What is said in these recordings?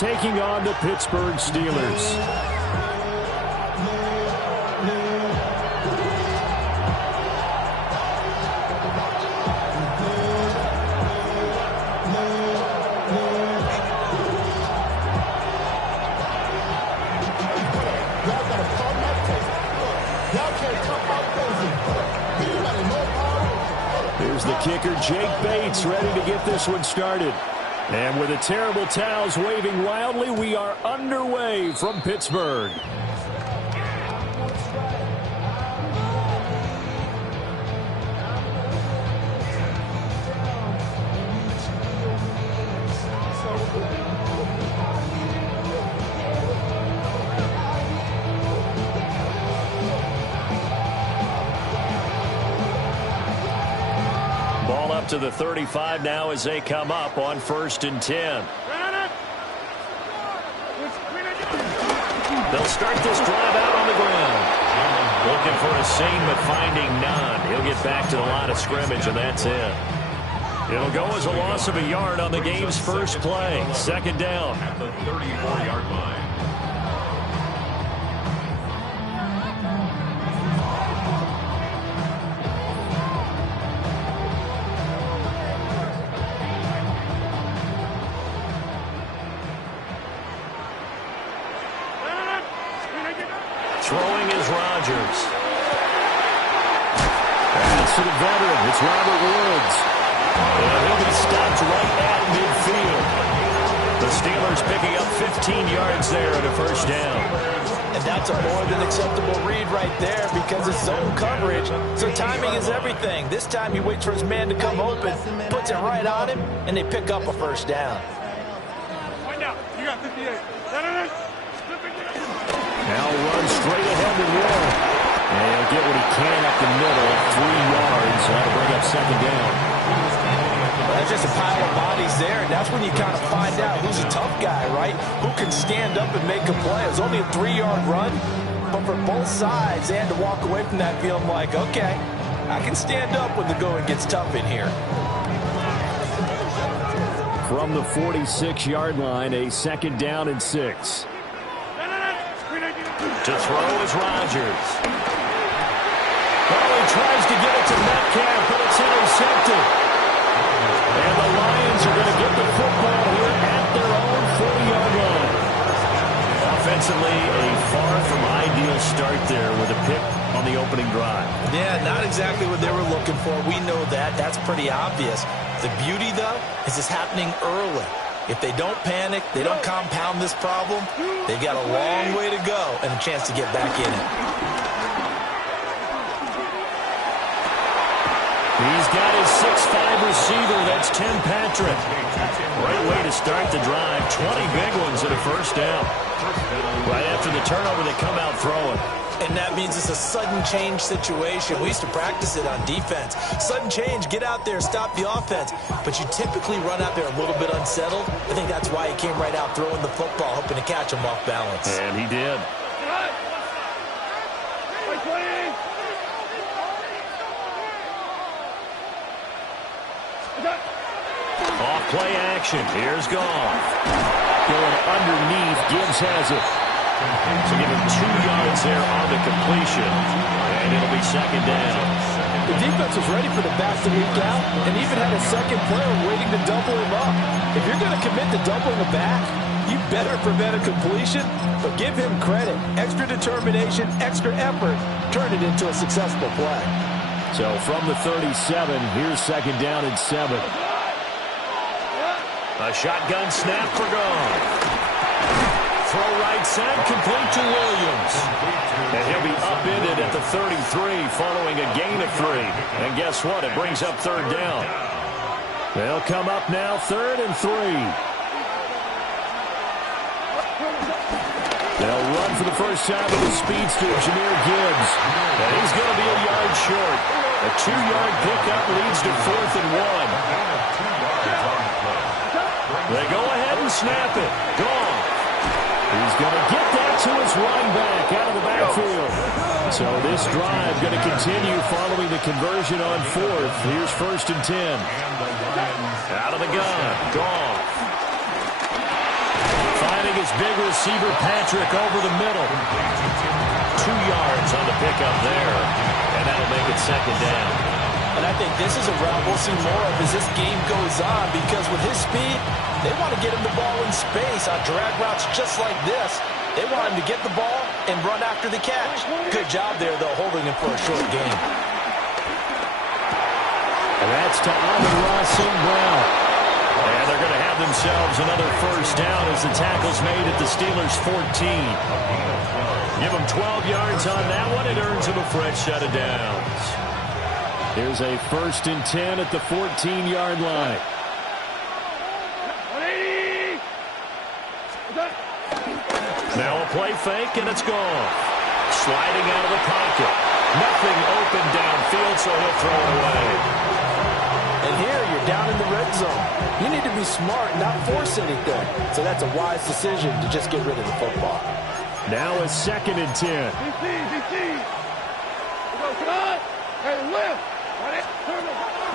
taking on the Pittsburgh Steelers. Here's the kicker, Jake Bates, ready to get this one started. And with the terrible towels waving wildly, we are underway from Pittsburgh. Ball up to the 35 now as they come up on 1st and 10. They'll start this drive out on the ground. Looking for a seam, but finding none. He'll get back to the line of scrimmage, and that's it. It'll go as a loss of a yard on the game's first play. 2nd down. At the 34-yard line. Throwing is Rodgers. Pass to the veteran. It's Robert Woods. And he'll be stopped right at midfield. The Steelers picking up 15 yards there at a 1st down. And that's a more than acceptable read right there because it's zone coverage. So timing is everything. This time he waits for his man to come open, puts it right on him, and they pick up a 1st down. You got 58. Now runs straight ahead to Ward. And he'll get what he can up the middle. 3 yards. That'll bring up 2nd down. Well, there's just a pile of bodies there, and that's when you kind of find out who's a tough guy, right? Who can stand up and make a play. It was only a 3-yard run, but for both sides, they had to walk away from that feeling like, okay, I can stand up when the going gets tough in here. From the 46-yard line, a 2nd down and 6. To throw is Rodgers. Well, he tries to get it to Metcalf, but it's intercepted. And the Lions are going to get the football here at their own 40-yard line. Offensively, a far from ideal start there with a pick on the opening drive. Yeah, not exactly what they were looking for. We know that. That's pretty obvious. The beauty, though, is it's happening early. If they don't panic, they don't compound this problem, they've got a long way to go and a chance to get back in it. He's got his 6'5" receiver. That's Tim Patrick. Great way to start the drive. 20 big ones at a 1st down. Right after the turnover, they come out throwing. And that means it's a sudden change situation. We used to practice it on defense. Sudden change, get out there, stop the offense. But you typically run out there a little bit unsettled. I think that's why he came right out throwing the football, hoping to catch him off balance. And he did. Off play action. Here's Goff. Going underneath. Gibbs has it. So give him 2 yards there on the completion. And it'll be 2nd down. The defense was ready for the back to leak out and even had a second player waiting to double him up. If you're going to commit to doubling the back, you better prevent a completion, but give him credit. Extra determination, extra effort, turn it into a successful play. So from the 37, here's 2nd down and 7. A shotgun snap for Goff. Throw right side, complete to Williams. And he'll be upended at the 33 following a gain of 3. And guess what? It brings up 3rd down. They'll come up now 3rd and 3. They'll run for the first time with the speedster, Jahmyr Gibbs. And he's going to be a yard short. A 2-yard pickup leads to 4th and 1. They go ahead and snap it. Gone. He's going to get that to his running back out of the backfield. So this drive going to continue following the conversion on 4th. Here's 1st and 10. Out of the gun. Goff. Sending his big receiver, Patrick, over the middle. 2 yards on the pickup there. And that'll make it second down. And I think this is a route we'll see more of as this game goes on, because with his speed, they want to get him the ball in space on drag routes just like this. They want him to get the ball and run after the catch. Good job there, though, holding him for a short gain. And that's to Amon-Ra St. Brown. And they're going to have themselves another first down as the tackle's made at the Steelers' 14. Give them 12 yards on that one. It earns them a fresh set of downs. Here's a 1st and 10 at the 14-yard line. Now a play fake, and it's gone. Sliding out of the pocket. Nothing open downfield, so he'll throw it away. And here, you're down in the red zone. You need to be smart, not force anything. So that's a wise decision to just get rid of the football. Now a 2nd and 10.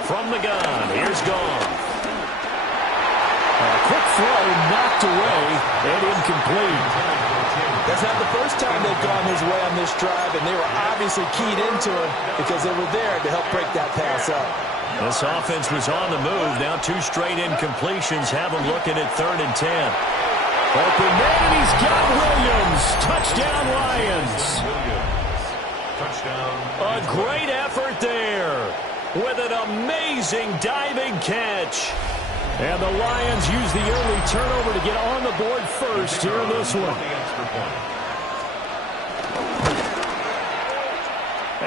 From the gun, here's Goff. A quick throw knocked away and incomplete. That's not the first time they've gone his way on this drive, and they were obviously keyed into him because they were there to help break that pass up. This offense was on the move. Now 2 straight incompletions have them looking at 3rd and 10. Open man, and he's got Williams. Touchdown, Lions. A great effort there with an amazing diving catch. And the Lions use the early turnover to get on the board first here in this one.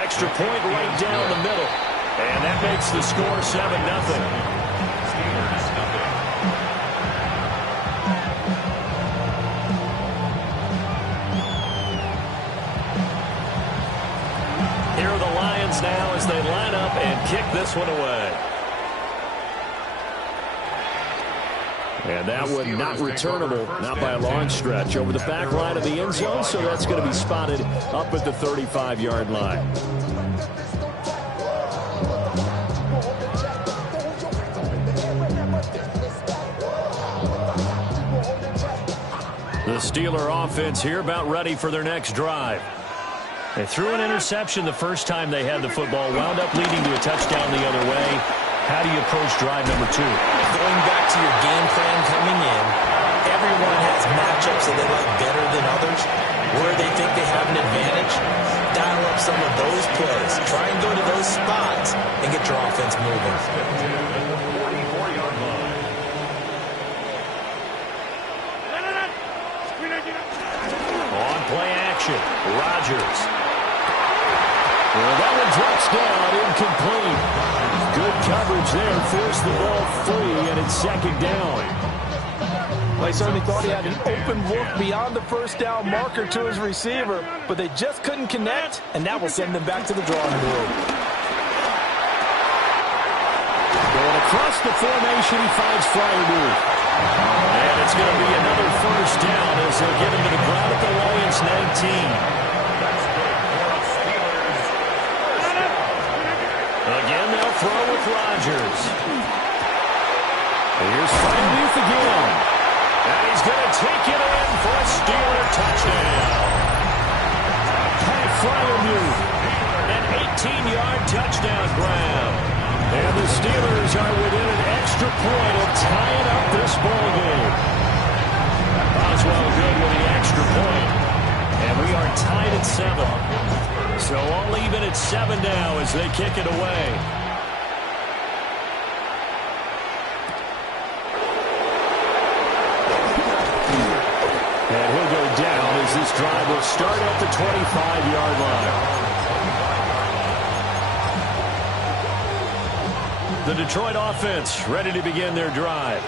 Extra point right down the middle. And that makes the score 7-0. Here are the Lions now as they line up and kick this one away. And that one not returnable, not by a long stretch, over the back line of the end zone, so that's going to be spotted up at the 35-yard line. The Steeler offense here about ready for their next drive. They threw an interception the first time they had the football, wound up leading to a touchdown the other way. How do you approach drive number 2? Going back to your game plan coming in, everyone has matchups that they like better than others. Where they think they have an advantage, dial up some of those plays. Try and go to those spots and get your offense moving. 44-yard line. On play action, Rodgers. Well, that one drops down, incomplete. Good coverage there, forced the ball free, and it's 2nd down. They certainly thought he had an open look beyond the first down marker to his receiver, but they just couldn't connect, and that will send them back to the drawing board. Going across the formation, he finds Freiermuth. And it's going to be another first down as they'll get him to the ground at the Lions 19. Again, they'll throw with Rodgers. Here's Freiermuth again. And he's going to take it in for a Steeler touchdown. Pat Freiermuth, an 18-yard touchdown grab. And the Steelers are within an extra point of tying up this ball game. Boswell good with the extra point. And we are tied at 7. So all even at 7 now as they kick it away. And he'll go down as this drive will start at the 25-yard line. The Detroit offense ready to begin their drive.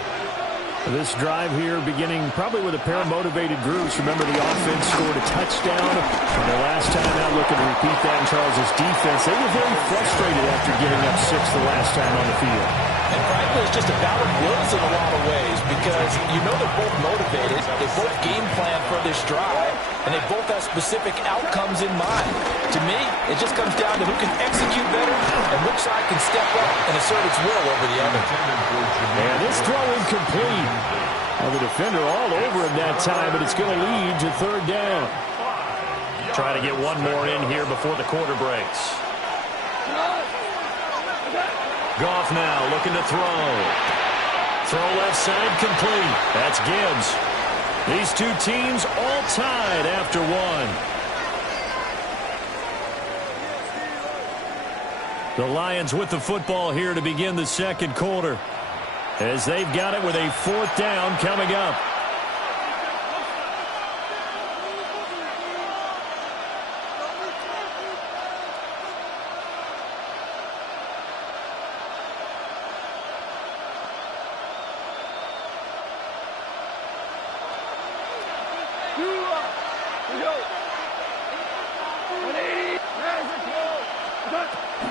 This drive here beginning probably with a pair of motivated groups. Remember, the offense scored a touchdown. The last time out, looking to repeat that in Charles' defense. They were very frustrated after giving up 6 the last time on the field. And frankly, it's just a battle of wills in a lot of ways because you know they're both motivated. They both game plan for this drive, and they both have specific outcomes in mind. To me, it just comes down to who can execute better and which side can step up and assert its will over the other. And this throw incomplete. Well, the defender all over him that time, but it's going to lead to third down. Trying to get one more in here before the quarter breaks. Goff now looking to throw. Throw left side complete. That's Gibbs. These two teams all tied after one. The Lions with the football here to begin the second quarter, as they've got it with a fourth down coming up.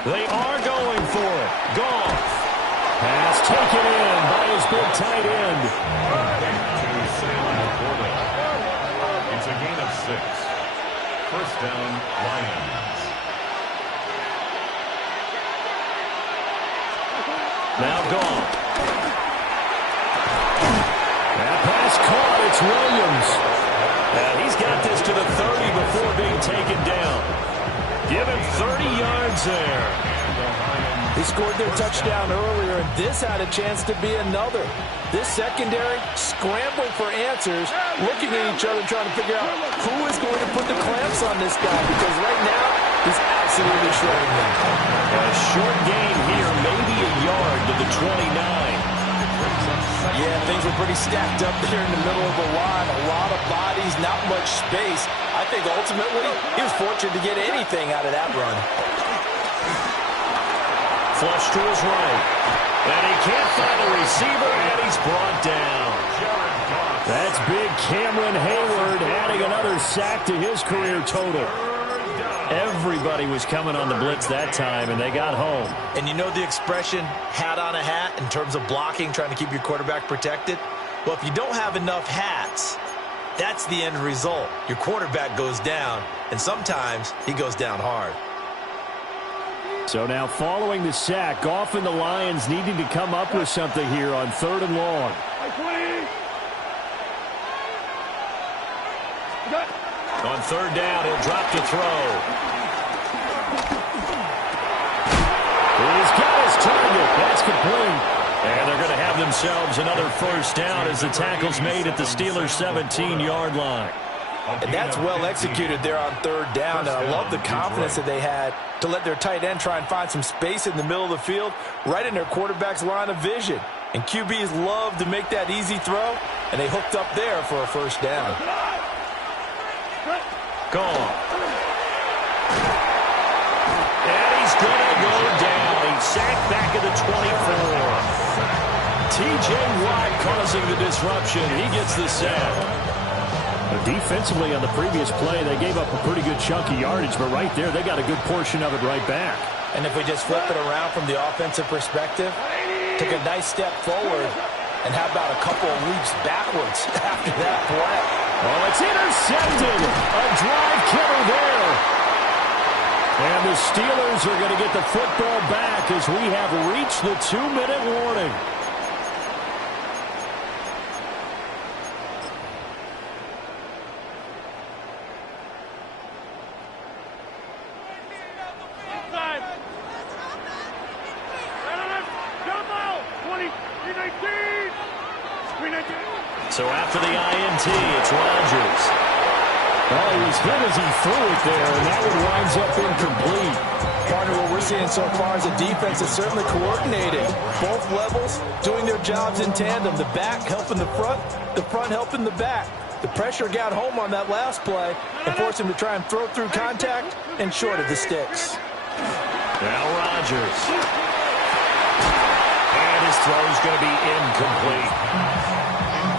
They are going for it. Goff. Pass taken in by his big tight end. It's a gain of 6. First down, Lions. Now Goff. That pass caught. It's Williams. He's got this to the 30 before being taken down. Give him 30 yards there. They scored their touchdown earlier, and this had a chance to be another. This secondary scrambling for answers, looking at each other, trying to figure out who is going to put the clamps on this guy, because right now he's absolutely shredding them. A short gain here, maybe a yard to the 29. Yeah, things were pretty stacked up there in the middle of the line. A lot of bodies, not much space. I think ultimately he was fortunate to get anything out of that run. Flush to his right. And he can't find a receiver, and he's brought down. That's big Cameron Hayward adding another sack to his career total. Everybody was coming on the blitz that time, and they got home. And you know the expression, hat on a hat, in terms of blocking, trying to keep your quarterback protected? Well, if you don't have enough hats, that's the end result. Your quarterback goes down, and sometimes he goes down hard. So now following the sack, Goff and the Lions needing to come up with something here on 3rd and long. On 3rd down, he'll drop to throw. He's got his target. That's complete. And they're going to have themselves another first down as the tackle's made at the Steelers' 17-yard line. And that's well executed there on 3rd down, and I love the confidence that they had to let their tight end try and find some space in the middle of the field, right in their quarterback's line of vision. And QBs love to make that easy throw, and they hooked up there for a first down. Gone. And he's going to go down. He's sacked back at the 24. T.J. Watt causing the disruption. He gets the sack. Defensively on the previous play, they gave up a pretty good chunk of yardage, but right there, they got a good portion of it right back. And if we just flip it around from the offensive perspective, took a nice step forward, and how about a couple of leaps backwards after that play? Oh, it's intercepted. A drive killer there. And the Steelers are going to get the football back as we have reached the 2-minute warning. So after the INT, it's Rodgers. Oh, he was hit as he threw it there, and that one winds up incomplete. Partner, what we're seeing so far is a defense is certainly coordinated. Both levels doing their jobs in tandem. The back helping the front helping the back. The pressure got home on that last play and forced him to try and throw through contact and short of the sticks. Now Rodgers. And his throw's going to be incomplete.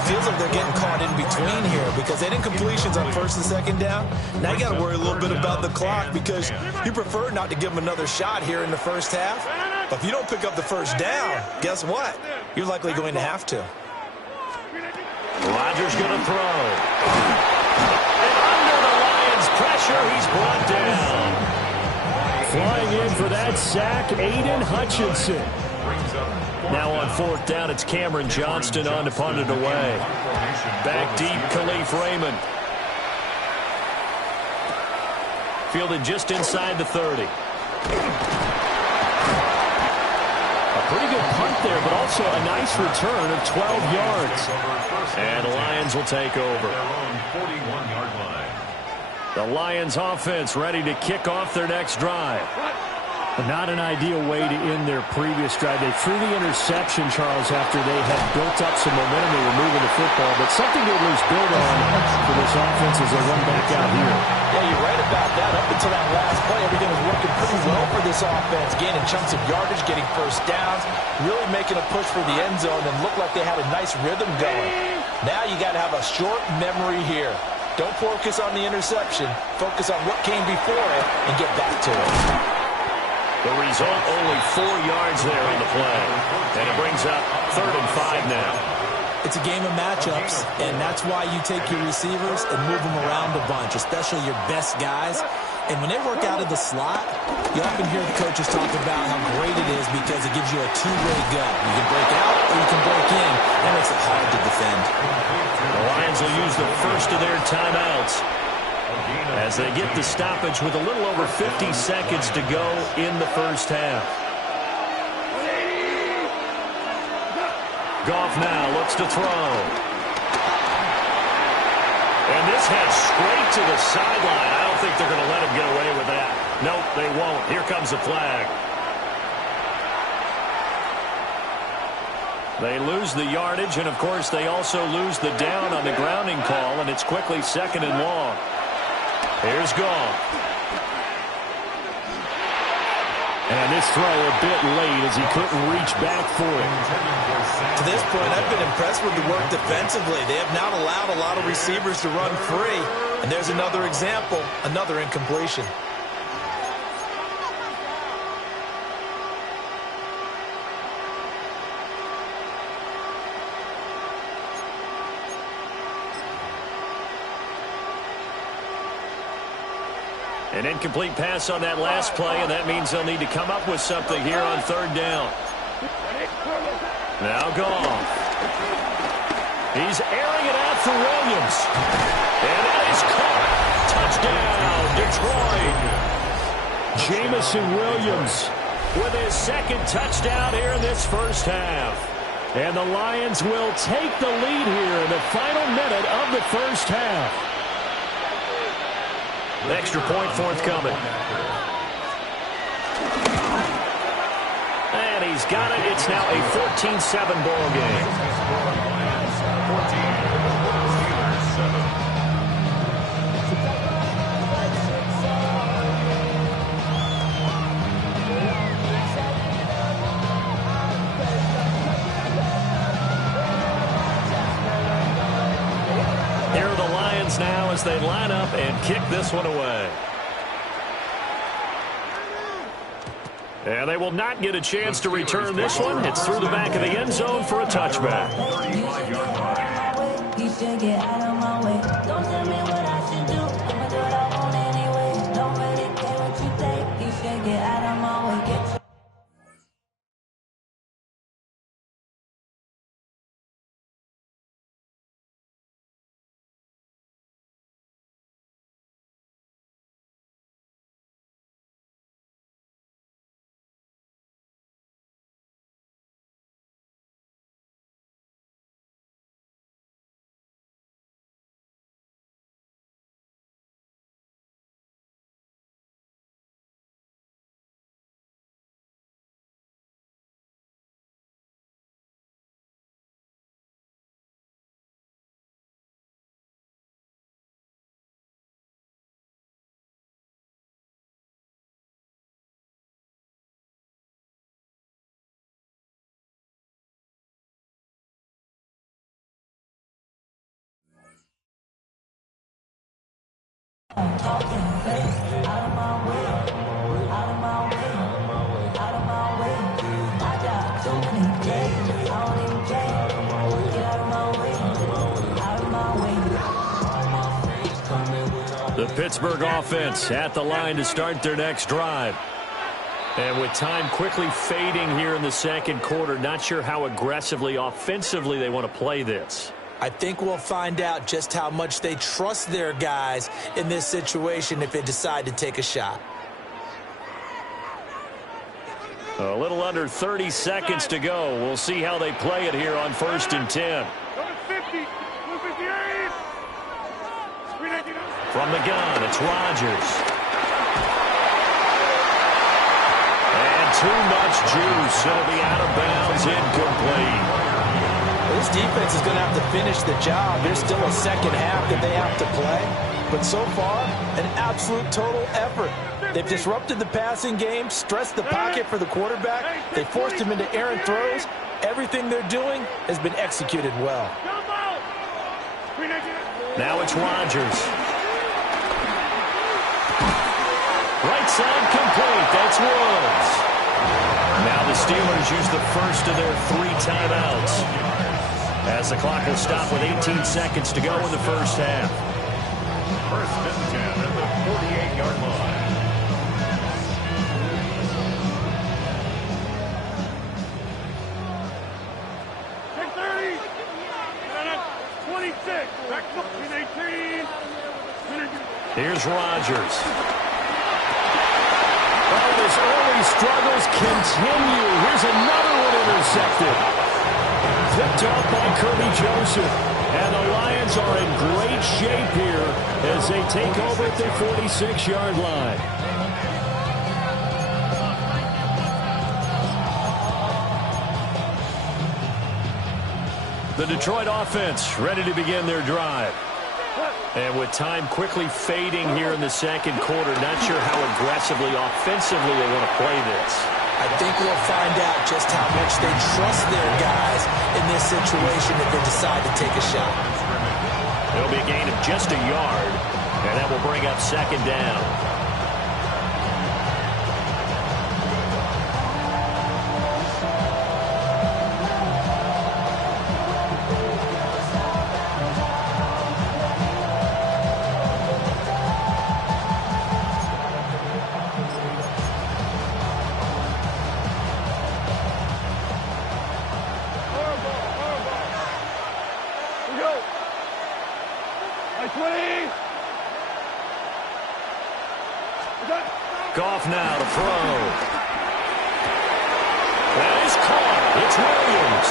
Feels like they're getting caught in between here because they didn't completions on 1st and 2nd down. Now you got to worry a little bit about the clock because you prefer not to give them another shot here in the first half. But if you don't pick up the first down, guess what? You're likely going to have to. Rodgers going to throw. And under the Lions' pressure, he's brought down. Flying in for that sack, Aiden Hutchinson. brings up Now on fourth down, it's Cameron Johnston on to punt it away. Back deep, Khalif Raymond. Fielded just inside the 30. A pretty good punt there, but also a nice return of 12 yards. And the Lions will take over. their own 41-yard line. The Lions offense ready to kick off their next drive. Not an ideal way to end their previous drive. They threw the interception, Charles, after they had built up some momentum. They were moving the football, but something to at least build on for this offense as they run back out here. Yeah, you're right about that. Up until that last play, everything was working pretty well for this offense. Gaining chunks of yardage, getting first downs, really making a push for the end zone, and looked like they had a nice rhythm going. Now you got to have a short memory here. Don't focus on the interception. Focus on what came before it and get back to it. The result, only 4 yards there on the play. And it brings up 3rd and 5 now. It's a game of matchups, and that's why you take your receivers and move them around a bunch, especially your best guys. And when they work out of the slot, you often hear the coaches talk about how great it is because it gives you a two-way go. You can break out or you can break in. That makes it hard to defend. The Lions will use the first of their timeouts as they get the stoppage with a little over 50 seconds to go in the first half. Goff now looks to throw. And this heads straight to the sideline. I don't think they're going to let him get away with that. Nope, they won't. Here comes the flag. They lose the yardage, and of course they also lose the down on the grounding call, and it's quickly 2nd and long. Here's Goff. And this throw a bit late as he couldn't reach back for it. To this point, I've been impressed with the work defensively. They have not allowed a lot of receivers to run free. And there's another example, another incompletion. An incomplete pass on that last play, and that means they'll need to come up with something here on 3rd down. Now Goff. He's airing it out for Williams. And that is caught. Touchdown, Detroit. Jamison Williams with his 2nd touchdown here in this first half. And the Lions will take the lead here in the final minute of the first half. Extra point forthcoming. And he's got it. It's now a 14-7 ball game. 14, Steelers 7. Here are the Lions now as they line up and kick this one away. And they will not get a chance to return this one. It's through the back of the end zone for a touchback. 35-yard line. The Pittsburgh offense at the line to start their next drive. And with time quickly fading here in the second quarter, not sure how aggressively, offensively they want to play this. I think we'll find out just how much they trust their guys in this situation if they decide to take a shot. A little under 30 seconds to go. We'll see how they play it here on 1st and 10. From the gun, it's Rodgers. And too much juice. It'll be out of bounds, incomplete. This defense is going to have to finish the job. There's still a second half that they have to play. But so far, an absolute total effort. They've disrupted the passing game, stressed the pocket for the quarterback. They forced him into errant throws. Everything they're doing has been executed well. Now it's Rodgers. Right side complete. That's Woods. Now the Steelers use the first of their 3 timeouts, as the clock will stop with 18 seconds to go in the first half. 1st and 10 at the 48-yard line. Take 30. 26. Back up. 18. Here's Rodgers. Well, his early struggles continue. Here's another one intercepted. Picked off by Kirby Joseph. And the Lions are in great shape here as they take over at their 46-yard line. The Detroit offense ready to begin their drive. And with time quickly fading here in the second quarter, not sure how aggressively, offensively they want to play this. I think we'll find out just how much they trust their guys in this situation if they decide to take a shot. It'll be a gain of just a yard, and that will bring up 2nd down. Goff now to throw. That is caught. It's Williams.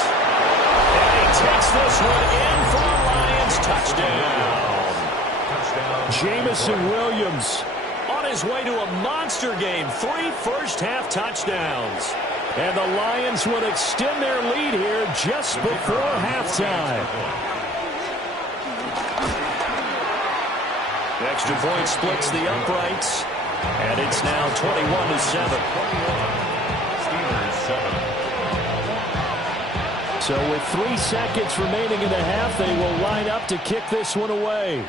And he takes this one in for a Lions touchdown. Jamison Williams on his way to a monster game. 3 first-half touchdowns. And the Lions would extend their lead here just before halftime. The extra point splits the uprights. And it's now 21-7. Steelers 7. So with 3 seconds remaining in the half, they will line up to kick this one away.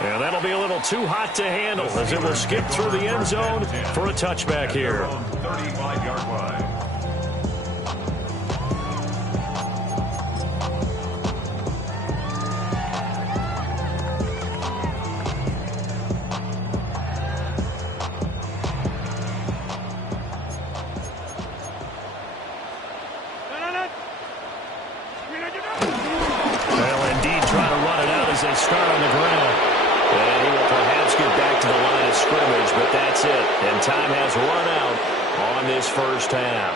And that'll be a little too hot to handle as it will skip through the end zone for a touchback here. 35-yard line. They start on the ground. And he will perhaps get back to the line of scrimmage, but that's it. And time has run out on this first half.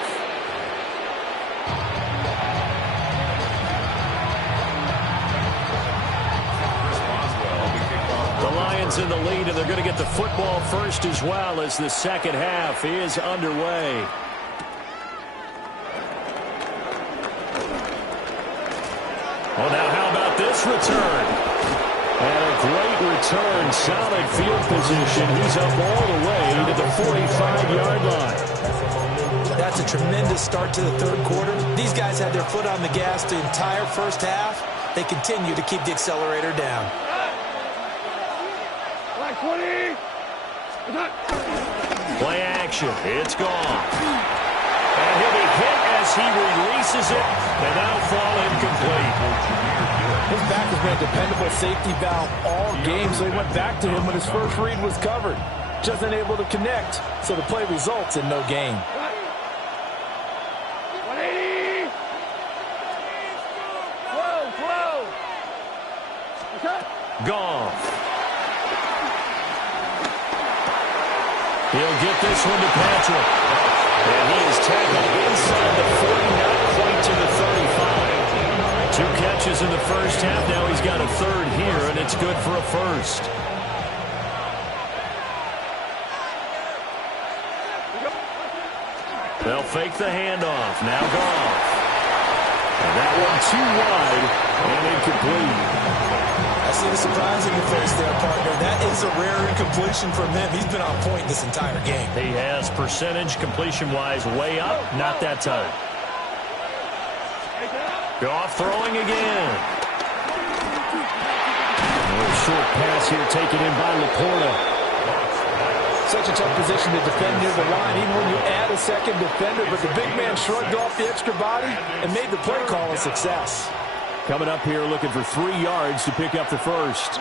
The Lions in the lead, and they're going to get the football first as well as the second half is underway. Well, now how about this return? And a great return, solid field position. He's up all the way to the 45-yard line. That's a tremendous start to the third quarter. These guys had their foot on the gas the entire first half. They continue to keep the accelerator down. Play action. It's gone. And he'll be hit as he releases it, and that'll fall incomplete. His back has been a dependable safety valve all game, so he went back to him when his first read was covered. just unable to connect, so the play results in no gain. 180. Flow. Goff. He'll get this one to Patrick. And he is tackled inside the 40, not quite to the 35. 2 catches in the first half. Now he's got a third here, and it's good for a first. They'll fake the handoff. Now Goff. And that one too wide and incomplete. I see the surprise in your face there, partner. That is a rare incompletion from him. He's been on point this entire game. He has percentage completion-wise way up. Not that time. Goff throwing again. A little short pass here taken in by Laporta. Such a tough position to defend near the line, even when you add a second defender. But the big man shrugged off the extra body and made the play call a success. Coming up here looking for 3 yards to pick up the first.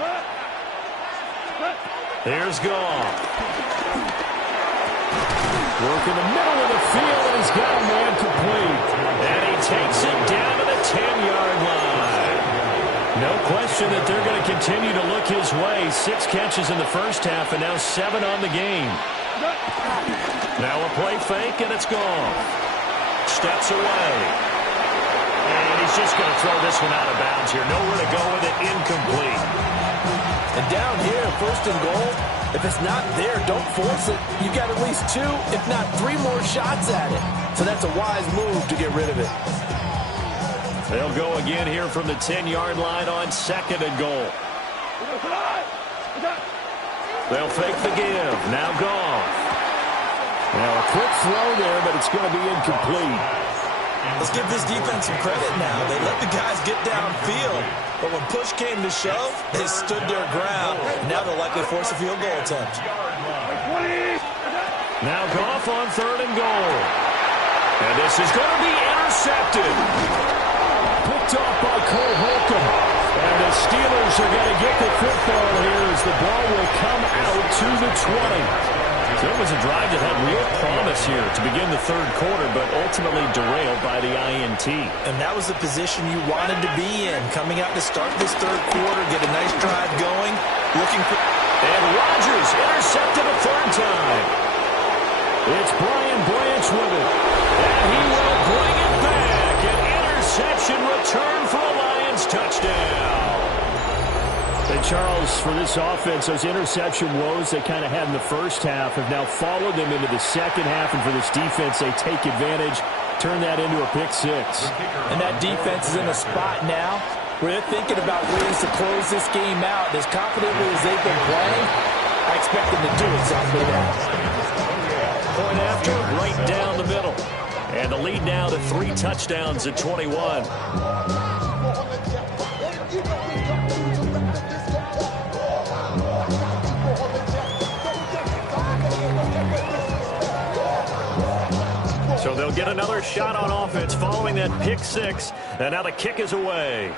Here's Goff. Work in the middle of the field, and he's got a man complete. And he takes it down to the 10-yard line. No question that they're going to continue to look his way. 6 catches in the first half, and now 7 on the game. Now a play fake, and it's gone. Steps away. And he's just going to throw this one out of bounds here. Nowhere to go with it. Incomplete. And down here, 1st and goal, if it's not there, don't force it. You've got at least 2, if not 3 more shots at it. So that's a wise move to get rid of it. They'll go again here from the 10-yard line on 2nd and goal. They'll fake the give. Now Goff. Now a quick throw there, but it's going to be incomplete. Let's give this defense some credit now. They let the guys get downfield, but when push came to shove, they stood their ground. Now they'll likely force a field goal attempt. Now Goff on 3rd and goal. And this is going to be intercepted. Picked off by Cole Holcomb. And the Steelers are going to get the football here as the ball will come out to the 20. So it was a drive that had real promise here to begin the 3rd quarter, but ultimately derailed by the INT. And that was the position you wanted to be in, coming out to start this 3rd quarter, get a nice drive going, looking for... And Rodgers intercepted a 3rd time. It's Brian Branch with it. And he will bring it back. An interception return for a Lions touchdown. And Charles, for this offense, those interception woes they kind of had in the first half have now followed them into the second half. And for this defense, they take advantage, turn that into a pick 6. And that defense is in a spot now where they're thinking about ways to close this game out. As confidently as they've been playing, I expect them to do exactly that. Point after, right down the middle. And the lead now to 3 touchdowns at 21. So they'll get another shot on offense following that pick 6. And now the kick is away.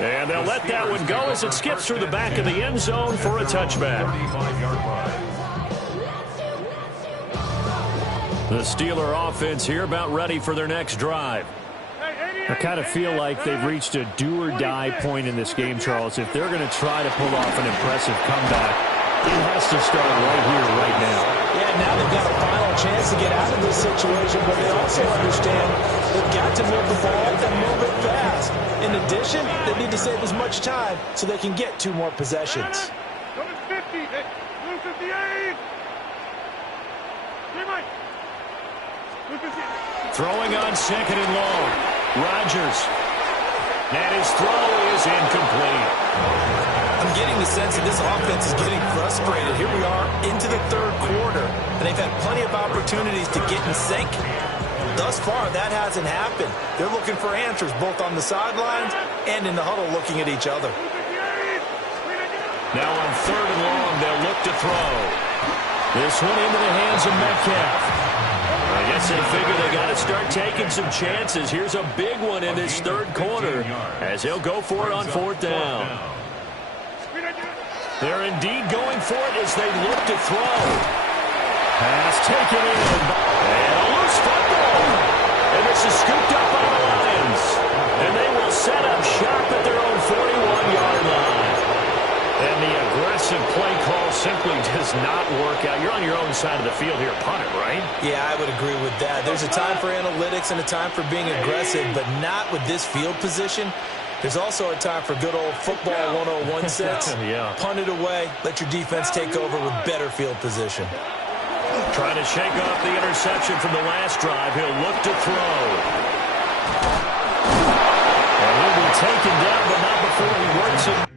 And they'll let that one go as it skips through the back of the end zone for a touchback. The Steeler offense here about ready for their next drive. I kind of feel like they've reached a do-or-die point in this game, Charles. If they're going to try to pull off an impressive comeback, it has to start right here, right now. Yeah, now they've got a final chance to get out of this situation, but they also understand they've got to move the ball and move it fast. In addition, they need to save as much time so they can get 2 more possessions. Number 50, blue 58. Throwing on 2nd and long. Rodgers. And his throw is incomplete. I'm getting the sense that this offense is getting frustrated. Here we are into the 3rd quarter, and they've had plenty of opportunities to get in sync. Thus far, that hasn't happened. They're looking for answers both on the sidelines and in the huddle looking at each other. Now on 3rd and long, they'll look to throw. This one into the hands of Metcalf. I guess they figure they got to start taking some chances. Here's a big one in this 3rd quarter as he'll go for it on 4th down. They're indeed going for it as they look to throw. Pass taken in. And a loose football. And this is scooped up by the Lions. And they will set up shop at their own 41-yard line. And the aggressive play call simply does not work out. You're on your own side of the field here, punt it, right? Yeah, I would agree with that. There's a time for analytics and a time for being aggressive, but not with this field position. There's also a time for good old football 101 sense. Yeah. Punt it away. Let your defense take over with better field position. Trying to shake off the interception from the last drive. He'll look to throw. And he'll be taken down, but not before he works it.